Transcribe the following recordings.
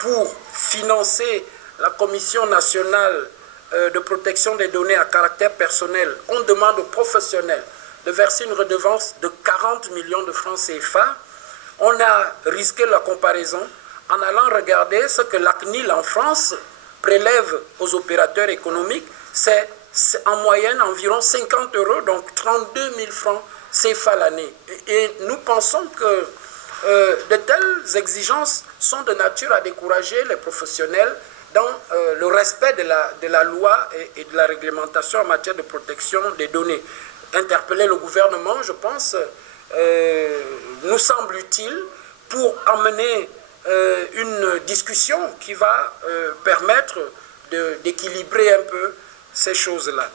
pour financer la Commission nationale de protection des données à caractère personnel, on demande aux professionnels de verser une redevance de 40 millions de francs CFA. On a risqué la comparaison en allant regarder ce que la CNIL en France prélève aux opérateurs économiques. C'est en moyenne environ 50 €, donc 32 000 francs CFA l'année. Et nous pensons que de telles exigences sont de nature à décourager les professionnels dans le respect de la loi et de la réglementation en matière de protection des données. Interpeller le gouvernement, je pense, nous semble utile pour emmener une discussion qui va permettre d'équilibrer un peu ces choses-là.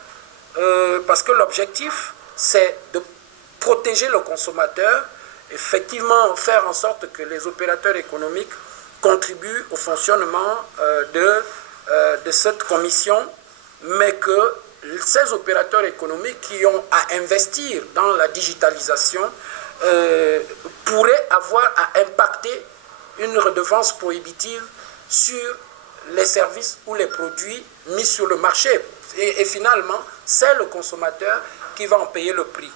Parce que l'objectif, c'est de protéger le consommateur, effectivement faire en sorte que les opérateurs économiques contribuent au fonctionnement de cette commission, mais que ces opérateurs économiques qui ont à investir dans la digitalisation pourraient avoir à impacter une redevance prohibitive sur les services ou les produits mis sur le marché. Et finalement, c'est le consommateur qui va en payer le prix.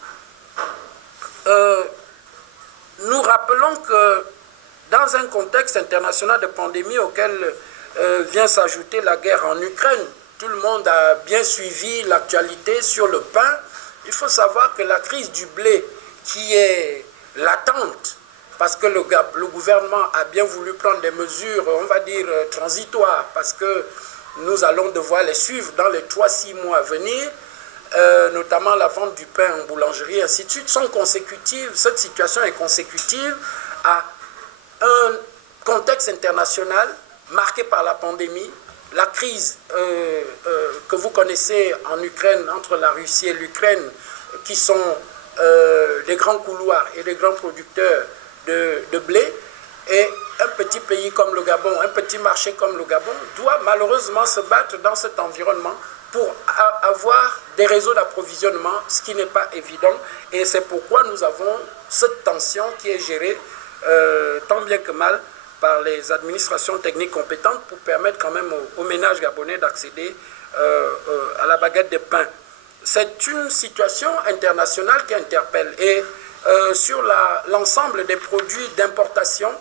Nous rappelons que dans un contexte international de pandémie auquel vient s'ajouter la guerre en Ukraine, tout le monde a bien suivi l'actualité sur le pain. Il faut savoir que la crise du blé qui est latente, parce que le gouvernement a bien voulu prendre des mesures, on va dire, transitoires, parce que nous allons devoir les suivre dans les 3-6 mois à venir, notamment la vente du pain en boulangerie, et ainsi de suite, sont consécutives. Cette situation est consécutive à un contexte international marqué par la pandémie, la crise que vous connaissez en Ukraine, entre la Russie et l'Ukraine, qui sont les grands couloirs et les grands producteurs de blé, et un petit pays comme le Gabon, un petit marché comme le Gabon, doit malheureusement se battre dans cet environnement pour avoir des réseaux d'approvisionnement, ce qui n'est pas évident. Et c'est pourquoi nous avons cette tension qui est gérée tant bien que mal par les administrations techniques compétentes pour permettre quand même aux ménages gabonais d'accéder à la baguette de pain. C'est une situation internationale qui interpelle. Et sur l'ensemble des produits d'importation,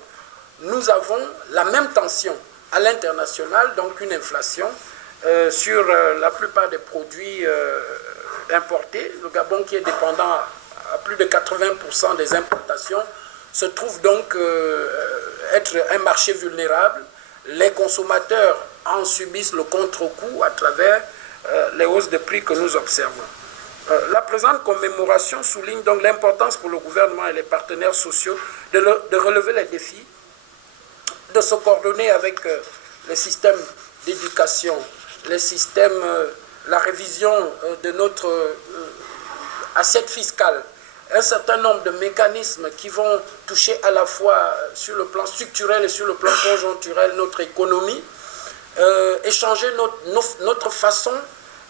nous avons la même tension à l'international, donc une inflation sur la plupart des produits importés. Le Gabon, qui est dépendant à plus de 80% des importations, se trouve donc être un marché vulnérable. Les consommateurs en subissent le contre-coup à travers les hausses de prix que nous observons. La présente commémoration souligne donc l'importance pour le gouvernement et les partenaires sociaux de relever les défis, de se coordonner avec les systèmes d'éducation, les systèmes, la révision de notre assiette fiscale, un certain nombre de mécanismes qui vont toucher à la fois sur le plan structurel et sur le plan conjoncturel notre économie, échanger notre façon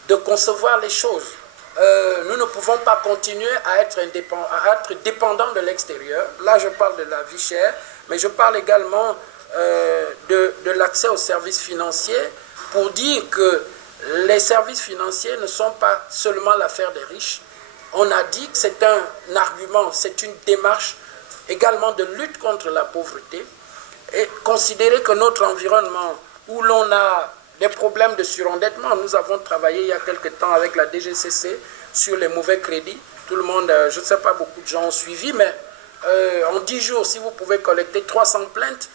de concevoir les choses. Nous ne pouvons pas continuer à être dépendants de l'extérieur. Là, je parle de la vie chère, mais je parle également de l'accès aux services financiers pour dire que les services financiers ne sont pas seulement l'affaire des riches. On a dit que c'est un argument, c'est une démarche également de lutte contre la pauvreté, et considérer que notre environnement où l'on a des problèmes de surendettement, nous avons travaillé il y a quelque temps avec la DGCC sur les mauvais crédits. Tout le monde, je ne sais pas, beaucoup de gens ont suivi, mais en 10 jours, si vous pouvez collecter 300 plaintes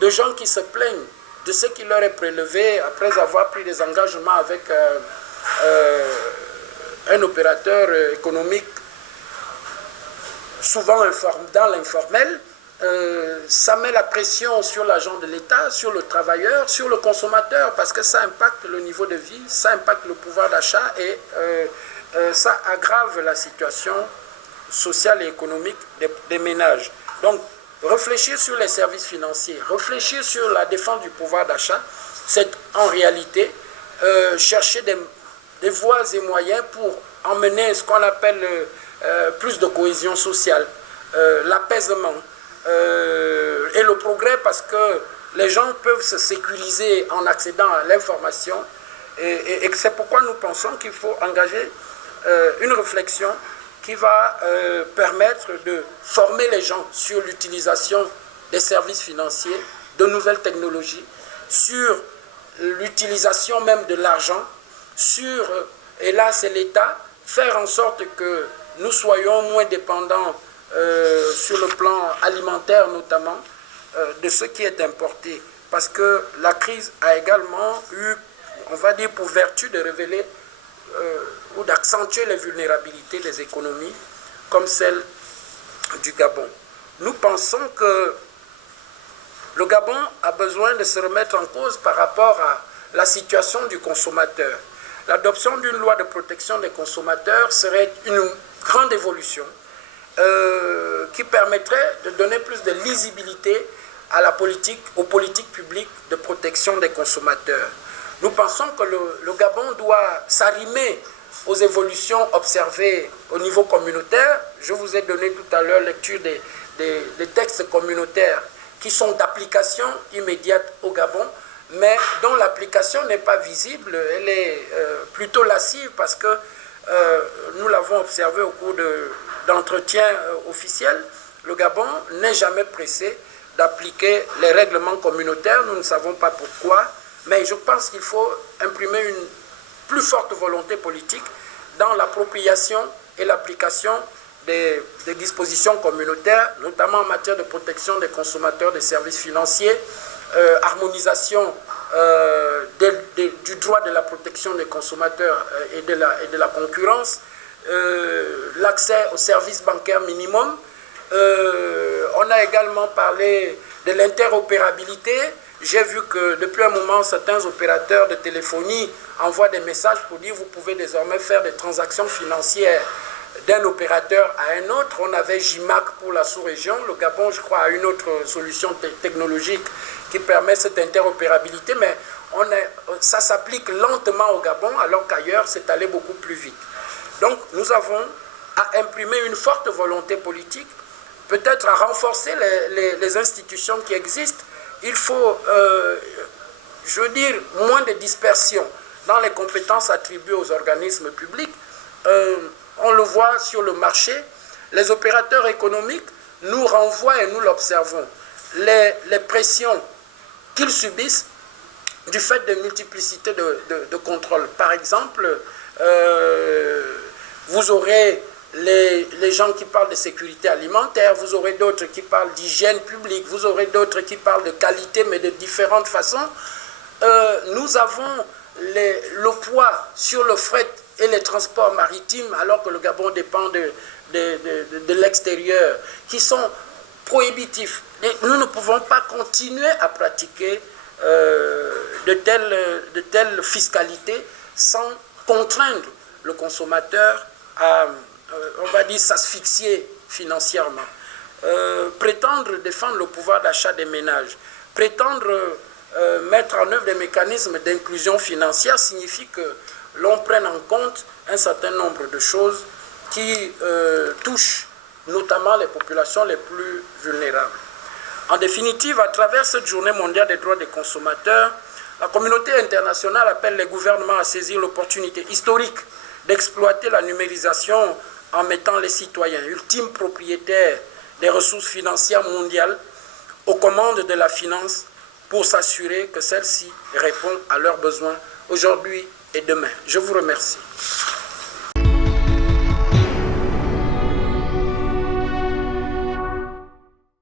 de gens qui se plaignent de ce qui leur est prélevé après avoir pris des engagements avec un opérateur économique souvent dans l'informel, ça met la pression sur l'agent de l'État, sur le travailleur, sur le consommateur, parce que ça impacte le niveau de vie, ça impacte le pouvoir d'achat et ça aggrave la situation sociale et économique des ménages. Donc, réfléchir sur les services financiers, réfléchir sur la défense du pouvoir d'achat, c'est en réalité chercher des voies et moyens pour emmener ce qu'on appelle plus de cohésion sociale, l'apaisement et le progrès, parce que les gens peuvent se sécuriser en accédant à l'information et c'est pourquoi nous pensons qu'il faut engager une réflexion qui va permettre de former les gens sur l'utilisation des services financiers, de nouvelles technologies, sur l'utilisation même de l'argent, sur, et là c'est l'État, faire en sorte que nous soyons moins dépendants sur le plan alimentaire notamment, de ce qui est importé. Parce que la crise a également eu, on va dire, pour vertu de révéler ou d'accentuer les vulnérabilités des économies, comme celle du Gabon. Nous pensons que le Gabon a besoin de se remettre en cause par rapport à la situation du consommateur. L'adoption d'une loi de protection des consommateurs serait une grande évolution qui permettrait de donner plus de lisibilité à la politique, aux politiques publiques de protection des consommateurs. Nous pensons que le Gabon doit s'arrimer aux évolutions observées au niveau communautaire. Je vous ai donné tout à l'heure lecture des textes communautaires qui sont d'application immédiate au Gabon, mais dont l'application n'est pas visible, elle est plutôt lascive parce que nous l'avons observé au cours d'entretiens officiels, le Gabon n'est jamais pressé d'appliquer les règlements communautaires, nous ne savons pas pourquoi, mais je pense qu'il faut imprimer une plus forte volonté politique dans l'appropriation et l'application des dispositions communautaires, notamment en matière de protection des consommateurs des services financiers, harmonisation du droit de la protection des consommateurs et de la concurrence, l'accès aux services bancaires minimum. On a également parlé de l'interopérabilité. J'ai vu que depuis un moment, certains opérateurs de téléphonie envoient des messages pour dire que vous pouvez désormais faire des transactions financières d'un opérateur à un autre. On avait JIMAC pour la sous-région. Le Gabon, je crois, a une autre solution technologique qui permet cette interopérabilité, mais ça s'applique lentement au Gabon, alors qu'ailleurs, c'est allé beaucoup plus vite. Donc, nous avons à imprimer une forte volonté politique, peut-être à renforcer les institutions qui existent. Il faut, je veux dire, moins de dispersion dans les compétences attribuées aux organismes publics. On le voit sur le marché, les opérateurs économiques nous renvoient et nous l'observons. Les pressions qu'ils subissent du fait de multiplicité de contrôles. Par exemple, vous aurez les gens qui parlent de sécurité alimentaire, vous aurez d'autres qui parlent d'hygiène publique, vous aurez d'autres qui parlent de qualité, mais de différentes façons. Nous avons le poids sur le fret et les transports maritimes, alors que le Gabon dépend de l'extérieur, qui sont prohibitifs. Et nous ne pouvons pas continuer à pratiquer de telles fiscalités sans contraindre le consommateur à, on va dire, s'asphyxier financièrement. Prétendre défendre le pouvoir d'achat des ménages, prétendre mettre en œuvre des mécanismes d'inclusion financière signifie que l'on prenne en compte un certain nombre de choses qui touchent notamment les populations les plus vulnérables. En définitive, à travers cette journée mondiale des droits des consommateurs, la communauté internationale appelle les gouvernements à saisir l'opportunité historique d'exploiter la numérisation en mettant les citoyens, ultimes propriétaires des ressources financières mondiales, aux commandes de la finance pour s'assurer que celle-ci répond à leurs besoins aujourd'hui et demain. Je vous remercie.